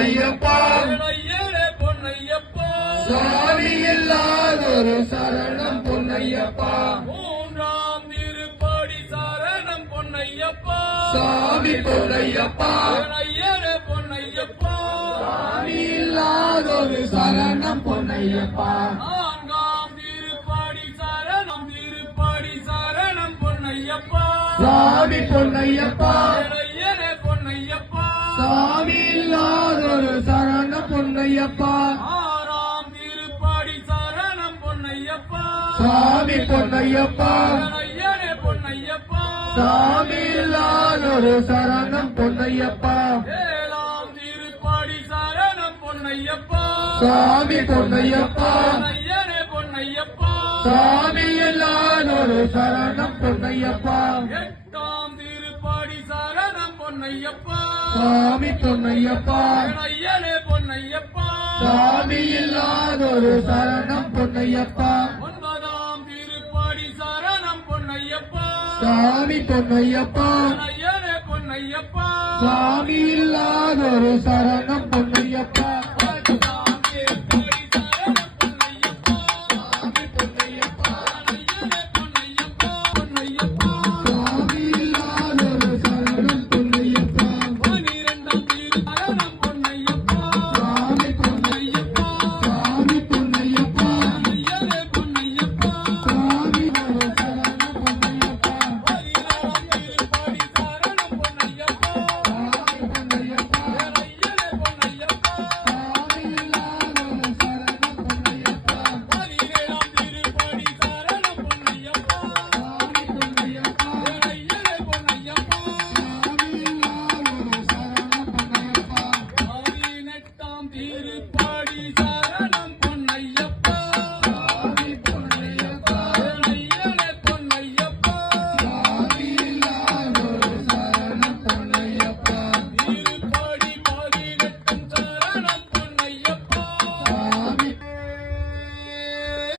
பொன்னையப்பா ஐயனே பொன்னையப்பா சாமி இல்லாதொரு சரணம் பொன்னையப்பா மூன்றாம் திருப்படி சரணம் பொன்னையப்பா சாமி பொன்னையப்பா ஐயனே பொன்னையப்பா சாமி இல்லாதொரு சரணம் பொன்னையப்பா நான்காம் திருப்படி சரணம் பொன்னையப்பா சாமி பொன்னையப்பா ஐயனே பொன்னையப்பா சாமி இல்லாதொரு சரணம் பொன்னையப்பா ஆறாம் திருப்படி சரணம் பொன்னையப்பா சாமி பொன்னையப்பா ஐயனே பொன்னையப்பா சாமி இல்லாதொரு சரணம் பொன்னையப்பா ஏழாம் திருப்படி சரணம் பொன்னையப்பா சாமி பொன்னையப்பா ஐயனே பொன்னையப்பா சாமி இல்லாதொரு சரணம் பொன்னையப்பா எட்டாம் திருப்படி சரணம் பொன்னையப்பா சாமி பொன்னையப்பா ஐயனே பொன்னையப்பா சாமி இல்லாதொரு சரணம் பொன்னையப்பா ஒன்பதாம் திருப்படி சரணம் பொன்னையப்பா சாமி பொன்னையப்பா ஐயனே பொன்னையப்பா சாமி இல்லாதொரு சரணம் பொன்னையப்பா